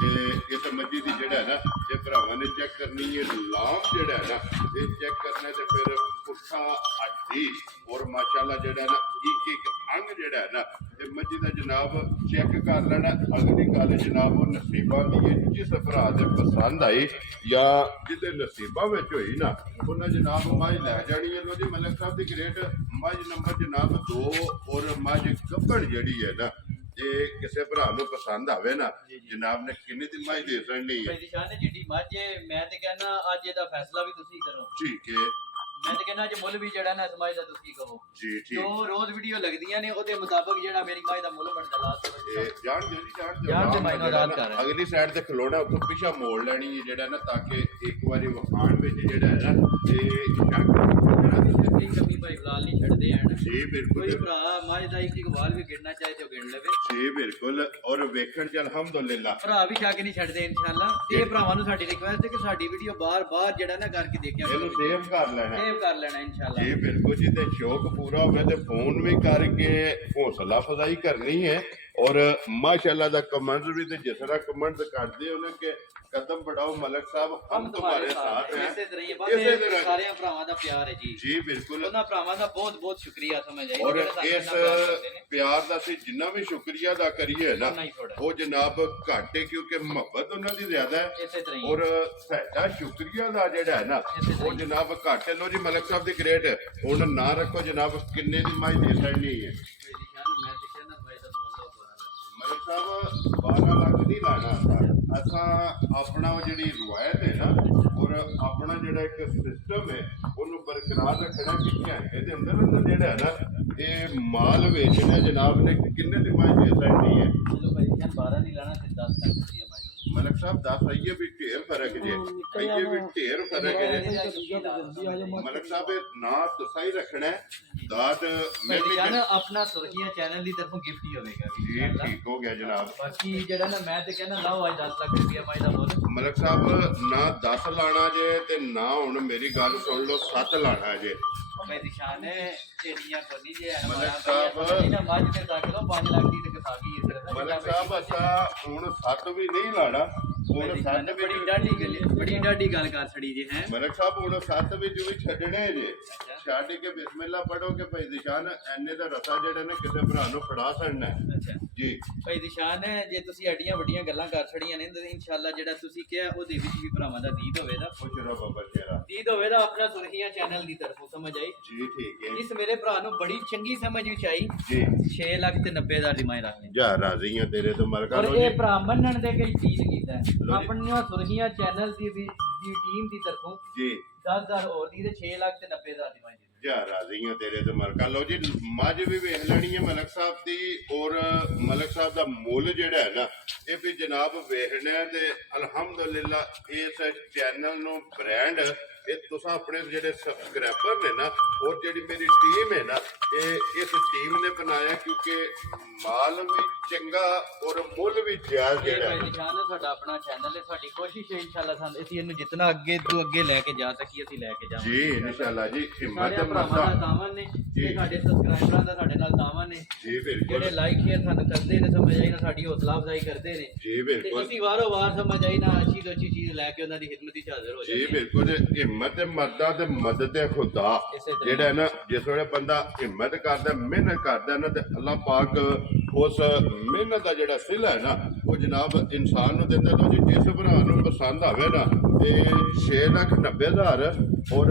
ਤੇ ਇਸ ਮੱਝੀ ਦੀ ਜਿਹੜਾ ਨਾ ਇਹ ਭਰਾਵਾਂ ਨੇ ਚੈੱਕ ਕਰਨੀ ਹੈ ਲਾਭ ਜਿਹੜਾ ਨਾ ਇਹ ਚੈੱਕ ਕਰਨਾ ਤੇ ਫਿਰ ਪੁੱਠਾ ਹੱਡੀ ਔਰ ਮਾਸ਼ਾਅੱਲਾ ਜਿਹੜਾ ਨਾ ਇੱਕ ਅੰਗ ਜਿਹੜਾ ਨਾ ਇਹ ਮੱਝੀ ਦਾ ਜਨਾਬ ਚੈੱਕ ਕਰ ਲੈਣਾ। ਅਗਲੀ ਗੱਲ ਜਨਾਬ ਉਹ ਨਸੀਬਾਂ ਦੀ ਹੈ, ਜਿਸ ਭਰਾ ਦੇ ਪਸੰਦ ਆਈ ਜਾਂ ਜਿਹਦੇ ਨਸੀਬਾਂ ਵਿੱਚ ਹੋਈ ਨਾ ਉਹਨਾਂ ਜਨਾਬ ਮੱਝ ਲੈ ਜਾਣੀ ਹੈ। ਲੋ ਜੀ ਮਲਕ ਸਾਹਿਬ ਦੀ ਗ੍ਰੇਟ ਮੱਝ ਨੰਬਰ ਜਨਾਬ 2 ਔਰ ਮੱਝ ਗੱਭਣ ਜਿਹੜੀ ਹੈ ਨਾ ਜੇ ਕਿਸੇ ਭਰਾ ਨੂੰ ਪਸੰਦ ਆਵੇ ਨਾ ਜਨਾਬ ਨੇ ਕਿੰਨੀ ਦੀ ਮੱਝ ਦੇ ਸਕਣੀ ਹੈ। ਨਿਸ਼ਾਨ ਜਿਹੜੀ ਮੱਝ ਮੈਂ ਤੇ ਕਹਿੰਦਾ ਅੱਜ ਇਹਦਾ ਫੈਸਲਾ ਵੀ ਤੁਸੀਂ ਕਰੋ। ਠੀਕ ਹੈ ਮੈਂ ਤੇ ਕਹਿੰਦਾ ਅੱਜ ਮੁੱਲ ਵੀ ਜਿਹੜਾ ਨਾ ਇਸ ਮੱਝ ਦਾ ਤੁਸੀਂ ਕਹੋ ਜੀ ਠੀਕ ਜੋ ਰੋਜ਼ ਵੀਡੀਓ ਲੱਗਦੀਆਂ ਨੇ ਉਹਦੇ ਮੁਤਾਬਕ ਜਿਹੜਾ ਮੇਰੀ ਮੱਝ ਦਾ ਮੁੱਲ ਬਣਦਾ ਲਾਸਟ ਜਾਣ ਦਿਓ ਜੀ ਜਾਣ ਜਾਣ ਦਿਓ, ਦਿਓ ਮੈਂ ਰਾਤ ਕਰ ਰਿਹਾ। ਅਗਲੀ ਸਾਈਡ ਤੇ ਖਲੋਣਾ ਉੱਥੋਂ ਪਿੱਛਾ ਮੋੜ ਲੈਣੀ ਹੈ ਜਿਹੜਾ ਨਾ ਤਾਂ ਕਿ ਇੱਕ ਵਾਰੀ ਵਖਾਣ ਵਿੱਚ ਜਿਹੜਾ ਹੈ ਨਾ ਕਈ ਕਮੀ ਭਾਈ ਫਿਲਹਾਲ ਨਹੀਂ ਛੱਡਦੇ ਹਨ ਜੀ ਕੋਈ ਬਿਲਕੁਲ ਭਰਾ ਮੱਝ ਦਾ ਇੱਕ ਵਾਲ ਵੀ ਗਿਣਨਾ ਚਾਹੇ ਤੇ ਉਹ ਗਿਣ ਲਵੇ। ਜੀ ਬਿਲਕੁਲ ਔਰ ਵੇਖਣ ਚ ਅਲਹਮਦੁਲਿਲਾ ਭਰਾ ਵੀ ਛੱਕ ਨਹੀਂ ਛੱਡਦੇ ਇਨਸ਼ਾਅੱਲਾ। ਇਹ ਭਰਾਵਾਂ ਨੂੰ ਸਾਡੀ ਰਿਕੁਐਸਟ ਹੈ ਕਿ ਸਾਡੀ ਵੀਡੀਓ ਬਾਰ-ਬਾਰ ਜਿਹੜਾ ਨਾ ਕਰਕੇ ਦੇਖਿਆ ਇਹਨੂੰ ਸੇਵ ਕਰ ਲੈਣਾ ਸੇਵ ਕਰ ਲੈਣਾ ਇਨਸ਼ਾਅੱਲਾ। ਜੀ ਬਿਲਕੁਲ ਜੀ ਤੇ ਸ਼ੌਕ ਪੂਰਾ ਹੋਵੇ ਤੇ ਫੋਨ ਵੀ ਕਰਕੇ ਹੌਸਲਾ ਅਫਜ਼ਾਈ ਕਰਨੀ ਹੈ ਔਰ ਮਾਸ਼ਾਅੱਲਾ ਦਾ ਕਮੈਂਟ ਵੀ ਤੇ ਜਿਸ ਤਰ੍ਹਾਂ ਕਮੈਂਟ ਕਰਦੇ ਹੋ ਨਾ ਕਿ कदम बढ़ाओ मलक साहब हम तुम्हारे साथ हैं। ਇਸੇ ਤਰ੍ਹਾਂ ਹੀ ਇਸੇ ਬਸ ਤਰ੍ਹਾਂ। ਸਾਰਿਆਂ ਭਰਾਵਾਂ ਦਾ ਪਿਆਰ ਹੈ ਜੀ। जी बिल्कुल ਉਹਨਾਂ ਭਰਾਵਾਂ ਦਾ ਬਹੁਤ ਬਹੁਤ ਸ਼ੁਕਰੀਆ ਸਮਝ ਆਈ और ਜਿਹੜੇ ਸਾਨੂੰ इस ਇੰਨਾ ਪਿਆਰ ਕਰਦੇ ਨੇ। प्यार ਦਾ ਅਸੀਂ ਜਿੰਨਾ ਵੀ ਸ਼ੁਕਰੀਆ ਅਦਾ ਕਰੀਏ ਨਾ ਉਨਾ ਹੀ ਥੋੜ੍ਹਾ। ਉਹ ਜਨਾਬ ਘੱਟ ਹੈ ਕਿਉਂਕਿ ਮੁਹੱਬਤ ਉਹਨਾਂ ਦੀ ਜ਼ਿਆਦਾ ਹੈ ਇਸੇ ਤਰ੍ਹਾਂ ਹੀ ਔਰ ਸਾਡਾ ਸ਼ੁਕਰੀਆ ਦਾ ਜਿਹੜਾ ਹੈ ਨਾ ਉਹ ਜਨਾਬ ਘੱਟ ਹੈ। ਲੋ ਜੀ ਮਲਕ ਸਾਹਿਬ ਦੀ ਗ੍ਰੇਟ ਹੁਣ ਨਾ ਰੱਖੋ ਜਨਾਬ ਕਿੰਨੇ ਦੀ ਮਾਈ ਦੇ ਸਕਣੀ ਹੈ ਮੈਂ ਤੇ ਕਹਿੰਦਾ ਭਾਈ ਦਾ ਬਹੁਤ ਬਹੁਤ ਮਲਕ ਸਾਹਿਬ 12 ਲੱਖ ਨਹੀਂ ਲਾਣਾ ਅਸਾਂ ਆਪਣਾ ਉਹ ਜਿਹੜੀ ਰਵਾਇਤ ਹੈ ਨਾ ਔਰ ਆਪਣਾ ਜਿਹੜਾ ਇੱਕ ਸਿਸਟਮ ਹੈ ਉਹਨੂੰ ਬਰਕਰਾਰ ਰੱਖਣਾ ਕਿ ਇਹਦੇ ਅੰਦਰ ਜਿਹੜਾ ਹੈ ਨਾ ਇਹ ਮਾਲ ਵੇਚਣਾ ਜਨਾਬ ਨੇ ਕਿੰਨੇ ਦੀ ਮਾਈ ਦੇ ਸਕਣੀ ਹੈ। ਚਲੋ ਭਾਈ ਜੀ 12 ਨਹੀਂ ਲਾਣਾ ਤੇ 10 ਤੱਕ ਦੀ ਮਾਈ ਮਲਕ ਸਾਹਿਬ 10 ਆਈਏ ਵੀ ਢੇਰ ਫਰਕ ਜੇ ਆਈਏ ਵੀ ਢੇਰ ਫਰਕ ਜੇ ਮਲਕ ਸਾਹਿਬ ਇਹ ਨਾ ਤੁਸਾਂ ਹੀ ਰੱਖਣਾ ਹੈ ਦਾਤ ਮੈਂ ਵੀ ਜਾਨ ਆਪਣਾ ਸੁਰਖੀਆਂ ਚੈਨਲ ਦੀ ਤਰਫੋਂ ਗਿਫਟ ਹੀ ਹੋਵੇਗਾ ਜੀ ਠੀਕ ਹੋ ਗਿਆ ਜਨਾਬ। ਬਾਕੀ ਜਿਹੜਾ ਨਾ ਮੈਂ ਤੇ ਕਹਿੰਦਾ ਲਾਓ ਅੱਜ 10 ਲੱਖ ਰੁਪਇਆ ਮਾਈ ਦਾ ਮੁੱਲ। ਮਲਕ ਸਾਹਿਬ ਨਾ 10 ਲਾਣਾ ਜੇ ਤੇ ਨਾ ਹੁਣ ਮੇਰੀ ਗੱਲ ਸੁਣ ਲਓ 7 ਲਾਣਾ ਜੇ ਭਾਈ ਨਿਸ਼ਾਨ ਹੈ ਜਿਹੜੀਆਂ ਕੋਨੀ ਜੇ ਮਲਕ ਸਾਹਿਬ ਨਾ ਮੱਝ ਤੇ ਤੱਕ ਲੋ 5 ਲੱਖ ਦੀ ਤੇ ਖਾ ਗਈ ਇਸ ਤਰ੍ਹਾਂ ਮਲਕ ਸਾਹਿਬ ਅਸਾਂ ਹੁਣ 7 ਵੀ ਨਹੀਂ ਲਾਣਾ ਹੁਣ 7 ਵੀ ਬੜੀ ਡਾਢੀ ਗੱਲ ਬੜੀ ਡਾਢੀ ਗੱਲ ਕਰ ਛੜੀ ਜੇ ਹੈ ਮਲਕ ਸਾਹਿਬ ਹੁਣ 7 ਵੀ ਜੋ ਛੱਡਣੇ ਜੇ ਛੱਡ ਕੇ ਬਿਸਮਿਲ੍ਲਾ ਪੜੋ ਕਿ ਭਾਈ ਨਿਸ਼ਾਨ ਐਨੇ ਦਾ ਰਸਾ ਜਿਹੜਾ ਨੇ ਕਿਸੇ ਭਰਾ ਨੂੰ ਫੜਾ ਛੱਡਣਾ ਹੈ। ਅੱਛਾ ਜੀ ਭਾਈ ਨਿਸ਼ਾਨ ਹੈ ਜੇ ਤੁਸੀਂ ਐਡੀਆਂ ਵੱਡੀਆਂ ਗੱਲਾਂ ਕਰ ਛੜੀਆਂ ਨੇ ਤਾਂ ਇਨਸ਼ਾਅੱਲਾ ਜਿਹੜਾ ਤੁਸੀਂ ਕਿਹਾ ਉਹਦੇ ਵਿੱਚ ਵੀ ਭਰਾਵਾਂ ਦਾ ਦੀਦ ਹੋਵੇਗਾ ਖੁਸ਼ਰਾ ਬਾਬਾ ਤੇਰਾ ਦੀਦ ਹੋਵੇਗਾ ਆਪਣਾ ਸੁਰਖੀਆਂ ਚੈਨਲ ਦੀ ਤਰਫੋਂ ਸਮਝ ਆਈ ਜੀ ਠੀਕ ਹੈ ਇਸ ਮੇਰੇ ਭਰਾ ਨੂੰ ਬੜੀ ਚੰਗੀ ਸਮਝ ਵਿੱਚ ਆਈ ਜੀ 6 ਲੱਖ ਤੇ 90,000 ਦੀ ਮਾਈ ਰੱਖ ਲਈ ਜਾ ਰਾਜ਼ੀ ਹਾਂ ਤੇਰੇ ਤੋਂ ਮਲਕਾ ਔਰ ਲੋ ਇਹ ਜੀ ਭਰਾ ਮੰਨਣ ਦੇ ਕਈ ਚੀਜ਼ ਕੀਤਾ ਹੈ ਲਓ ਜੀ। ਆਪਣੀਆਂ ਸੁਰਖੀਆਂ ਚੈਨਲ ਦੀ ਟੀਮ ਦੀ ਤਰਫੋਂ ਜੀ 10,000 ਹੋਰ ਦੀ ਤੇ 6 ਲੱਖ ਤੇ 90,000 ਦੀ ਮਾਈ ਦੀ ਜਾ ਰਾਜ਼ੀ ਹਾਂ ਤੇਰੇ ਤੋਂ ਮਲਕਾ ਲੋ ਜੀ ਮੱਝ ਵੀ ਵੇਖ ਲੈਣੀ ਹੈ ਮਲਕ ਸਾਹਿਬ ਦੀ ਔਰ ਮਲਕ ਸਾਹਿਬ ਦਾ ਮੁੱਲ ਜਿਹੜਾ ਹੈ ਨਾ ਇਹ ਵੀ ਜਨਾਬ ਵੇਖਣਾ ਤੇ ਅਲਹਮਦੁਲਿਲਾ ਇਸ ਚੈਨਲ ਨੂੰ ਬ੍ਰਾਂਡ ਇਹ ਤੁਸੀਂ ਆਪਣੇ ਜਿਹੜੇ ਸਬਸਕ੍ਰਾਈਬਰ ਨੇ ਨਾ ਔਰ ਜਿਹੜੀ ਮੇਰੀ ਟੀਮ ਹੈ ਨਾ ਇਹ ਇਸ ਟੀਮ ਨੇ ਬਣਾਇਆ ਕਿਉਂਕਿ ਮਾਲ ਵੀ ਚੰਗਾ ਔਰ ਮੁੱਲ ਵੀ ਜਾਇਜ਼ ਜਿਹੜਾ ਹੈ। ਨਿਸ਼ਾਨ ਹੈ ਸਾਡਾ ਆਪਣਾ ਚੈਨਲ ਹੈ ਸਾਡੀ ਕੋਸ਼ਿਸ਼ ਹੈ ਇਨਸ਼ਾਅੱਲਾ ਸਾਨੂੰ ਅਸੀਂ ਇਹਨੂੰ ਜਿੰਨਾ ਅੱਗੇ ਤੋਂ ਅੱਗੇ ਲੈ ਕੇ ਜਾ ਸਕੀਏ ਅਸੀਂ ਲੈ ਕੇ ਜਾਵਾਂਗੇ ਜੀ ਇਨਸ਼ਾਅੱਲਾ ਜੀ ਹਿੰਮਤ ਸਾਰੇ ਭਰਾਵਾਂ ਦਾ ਮਸਾ ਦਾਮਨ ਨੇ ਇਹ ਸਾਡੇ ਸਬਸਕ੍ਰਾਈਬਰਾਂ ਦਾ ਸਾਡੇ ਨਾਲ ਦਾਮਨ ਨੇ ਜੀ ਬਿਲਕੁਲ ਜਿਹੜੇ ਲਾਈਕ ਸ਼ੇਅਰ ਸਾਨੂੰ ਕਰਦੇ ਨੇ ਸਮਝ ਆਈ ਨਾ ਸਾਡੀ ਹੌਸਲਾ ਅਫਜ਼ਾਈ ਕਰਦੇ ਨੇ ਜੀ ਤੇ ਬਿਲਕੁਲ ਅਸੀਂ ਵਾਰੋ ਵਾਰ ਸਮਝ ਆਈ ਨਾ ਅੱਛੀ ਤੋਂ ਅੱਛੀ ਚੀਜ਼ ਲੈ ਕੇ ਉਹਨਾਂ ਦੀ ਖਿਦਮਤ ਵਿੱਚ ਹਾਜ਼ਰ ਹੋ ਜੀ ਜਾਂਦੇ ਹਾਂ। ਬਿਲਕੁਲ ਹਿੰਮਤ ਮਰਦਾ ਤੇ ਮਦਦ ਹੈ ਖੁਦਾ ਇਸੇ ਤਰ੍ਹਾਂ ਜਿਹੜਾ ਹੈ ਨਾ ਜਿਸ ਵੇਲੇ ਬੰਦਾ ਹਿੰਮਤ ਕਰਦਾ ਮਿਹਨਤ ਕਰਦਾ ਨਾ ਤੇ ਅੱਲਾਹ ਪਾਕ ਉਸ ਮਿਹਨਤ ਦਾ ਜਿਹੜਾ ਸਿਲਾ ਹੈ ਨਾ ਉਹ ਜਨਾਬ ਇਨਸਾਨ ਨੂੰ ਦਿੰਦਾ ਲੋ ਜੀ ਜਿਸ ਭਰਾ ਨੂੰ ਪਸੰਦ ਆਵੇ ਨਾ ਇਹ 6,90,000 ਔਰ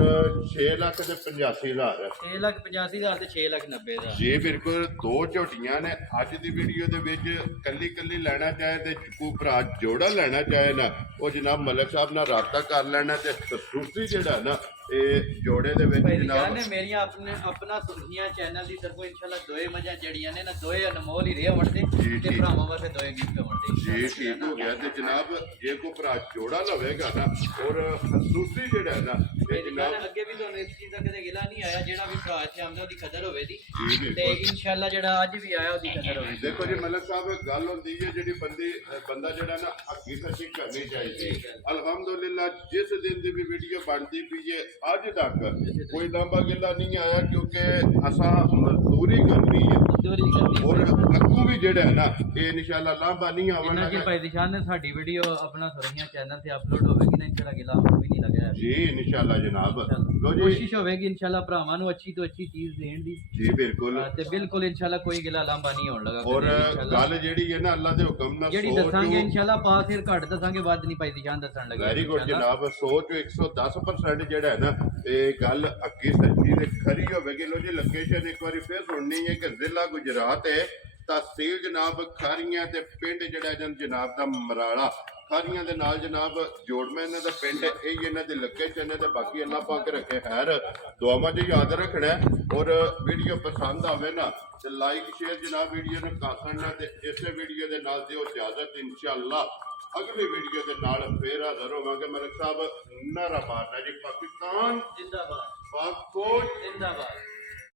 6,85,000 6,85,000 ਤੇ 6,90,000 ਜੀ ਬਿਲਕੁਲ ਦੋ ਝੋਟੀਆਂ ਨੇ ਅੱਜ ਦੀ ਵੀਡੀਓ ਦੇ ਵਿੱਚ ਕੱਲੀ ਕੱਲੀ ਲੈਣਾ ਚਾਹੇ ਤੇ ਕੋਈ ਭਰਾ ਜੋੜਾ ਲੈਣਾ ਚਾਹੇ ਨਾ ਉਹ ਜਨਾਬ ਮਲਕ ਸਾਹਿਬ ਨਾਲ ਰਾਬਤਾ ਕਰ ਲੈਣਾ ਤੇ ਖਸੂਸੀ ਜਿਹੜਾ ਨਾ ਇਹ ਜੋੜੇ ਦੇ ਵਿੱਚ ਭਾਈ ਜਨਾਬ ਨਿਸ਼ਾਨ ਨੇ ਮੇਰੀਆਂ ਆਪਣਾ ਸੁਰਖੀਆਂ ਚੈਨਲ ਦੀ ਤਰਫੋਂ ਇਨਸ਼ਾਅੱਲਾ ਦੋਏ ਮੱਝਾਂ ਜਿਹੜੀਆਂ ਨੇ ਨਾ ਦੋਏ ਅਨਮੋਲ ਹੀ ਰਹੇ ਹੋਣ ਜੀ, ਤੇ ਠੀਕ। ਭਰਾਵਾਂ ਵਾਸਤੇ ਦੋਏ ਗਿਫਟ ਹੋਣ ਜੀ ਠੀਕ ਹੋ ਗਿਆ ਤੇ ਜਨਾਬ ਜੇ ਕੋਈ ਭਰਾ ਜੋੜਾ ਲਵੇਗਾ ਨਾ ਔਰ ਖਸੂਸੀ ਜਿਹੜਾ ਹੈ ਨਾ ਇਹ ਜਨਾਬ ਅੱਗੇ ਵੀ ਤੁਹਾਨੂੰ ਇਸ ਚੀਜ਼ ਦਾ ਕਦੇ ਗਿਲਾ ਨਹੀਂ ਆਇਆ ਜਿਹੜਾ ਵੀ ਭਰਾ ਇੱਥੇ ਆਉਂਦਾ ਉਹਦੀ ਕਦਰ ਹੋਵੇ ਦੀ ਜੀ ਤੇ ਬਿਲਕੁਲ ਇਨਸ਼ਾਅੱਲਾ ਜਿਹੜਾ ਅੱਜ ਵੀ ਆਇਆ ਉਹਦੀ ਕਦਰ ਹੋਵੇ ਦੇਖੋ ਜੀ ਮਲਕ ਸਾਹਿਬ ਗੱਲ ਹੁੰਦੀ ਹੈ ਜਿਹੜੀ ਬੰਦਾ ਜਿਹੜਾ ਨਾ ਹੱਕੀ ਸੱਚੀ ਕਰਨੀ ਚਾਹੀਦੀ ਅਲਹਮਦੁਲਿਲਾ ਜਿਸ ਦਿਨ ਦੀ ਵੀ ਵੀਡੀਓ ਬਣਦੀ ਪਈ ਹੈ ਅੱਜ ਤੱਕ ਕੋਈ ਲਾਂਬਾ ਗਿੱਲਾ ਨਹੀਂ ਆਇਆ ਕਿਉਂਕਿ ਅਸਾਂ ਮਜ਼ਦੂਰੀ ਕਰਨੀ ਹੈ ਕਮਜ਼ੋਰੀ ਕਰਦੀ ਔਰ ਅੱਗੂ ਵੀ ਜਿਹੜਾ ਹੈ ਨਾ ਇਹ ਇਨਸ਼ਾਅੱਲਾ ਲਾਂਭਾ ਨਹੀਂ ਜਿੰਨਾ ਆਵਣਾ ਕਿ ਭਾਈ ਦਿਸ਼ਾਨ ਨੇ ਸਾਡੀ ਵੀਡੀਓ ਆਪਣਾ ਸੁਰਖੀਆਂ ਚੈਨਲ ਤੇ ਅਪਲੋਡ ਹੋਵੇਗੀ ਨਾ ਇੰਸ਼ਾਅੱਲਾ ਗਿਲਾ ਵੀ ਨਹੀਂ ਲੱਗਿਆ ਜੀ ਇਨਸ਼ਾਅੱਲਾ ਜਨਾਬ ਲੋ ਜੀ ਕੋਸ਼ਿਸ਼ ਹੋਵੇਗੀ ਇੰਸ਼ਾਅੱਲਾ ਭਰਾਵਾਂ ਨੂੰ ਅੱਛੀ ਤੋਂ ਅੱਛੀ ਚੀਜ਼ ਦੇਣ ਦੀ ਜੀ ਬਿਲਕੁਲ ਤੇ ਬਿਲਕੁਲ ਇੰਸ਼ਾਅੱਲਾ ਕੋਈ ਗਿਲਾ ਲਾਂਭਾ ਨਹੀਂ ਹੋਣ ਲੱਗਾ ਔਰ ਗੱਲ ਜਿਹੜੀ ਹੈ ਨਾ ਅੱਲਾ ਦੇ ਹੁਕਮ ਨਾਲ ਜਿਹੜੀ ਦੱਸਾਂਗੇ ਇੰਸ਼ਾਅੱਲਾ ਪਾਸ ਫਿਰ ਘੱਟ ਦੱਸਾਂਗੇ ਵੱਧ ਨਹੀਂ ਭਾਈ ਦਿਸ਼ਾਨ ਦੱਸਣ ਲੱਗੇ ਵੈਰੀ ਗੁੱਡ ਜਨਾਬ 100 ਚੋਂ 110% ਜਿਹੜਾ ਹੈ ਨਾ ਇਹ ਗੱਲ ਅੱਗੇ ਸੱਚੀ ਤੇ ਖਰੀ ਹੋਵੇਗੀ ਲੋ ਜੀ ਲੋਕੇਸ਼ਨ ਇੱਕ ਵਾਰੀ ਫਿਰ ਸੁਣਨੀ ਹੈ ਕਿ ਜ਼ਿਲ੍ਹਾ ਗੁਜਰਾਤ ਹੈ ਤਹਿਸੀਲ ਜਨਾਬ ਖਾਰੀਆਂ ਤੇ ਪਿੰਡ ਜਿਹੜਾ ਜਨਾਬ ਦਾ ਮਰਾਲਾ ਖਾਰੀਆਂ ਦੇ ਨਾਲ ਜਨਾਬ ਜੋੜਮਾ ਇਹਨਾਂ ਦਾ ਪਿੰਡ ਇਹ ਇਹਨਾਂ ਦੀ ਲੋਕੇਸ਼ਨ ਹੈ ਤੇ ਬਾਕੀ ਅੱਲਾਹ ਪਾਕ ਰੱਖੇ ਖੈਰ ਦੁਆਵਾਂ 'ਚ ਯਾਦ ਰੱਖਣਾ ਔਰ ਵੀਡੀਓ ਪਸੰਦ ਆਵੇ ਨਾ ਤੇ ਲਾਈਕ ਸ਼ੇਅਰ ਜਨਾਬ ਵੀਡੀਓ ਨੂੰ ਕਰ ਦੇਣਾ ਤੇ ਇਸੇ ਵੀਡੀਓ ਦੇ ਨਾਲ ਦਿਓ ਇਜਾਜ਼ਤ ਇਨਸ਼ਾਅੱਲਾ ਅਗਲੀ ਵੀਡੀਓ ਦੇ ਨਾਲ ਫੇਰ ਹਾਜ਼ਰ ਹੋਵਾਂਗੇ ਮਲਕ ਸਾਹਿਬ ਨਾਰਾ ਮਾਰਨਾ ਜੀ ਪਾਕਿਸਤਾਨ ਜ਼ਿੰਦਾਬਾਦ ਪਾਕ ਫੌਜ ਜ਼ਿੰਦਾਬਾਦ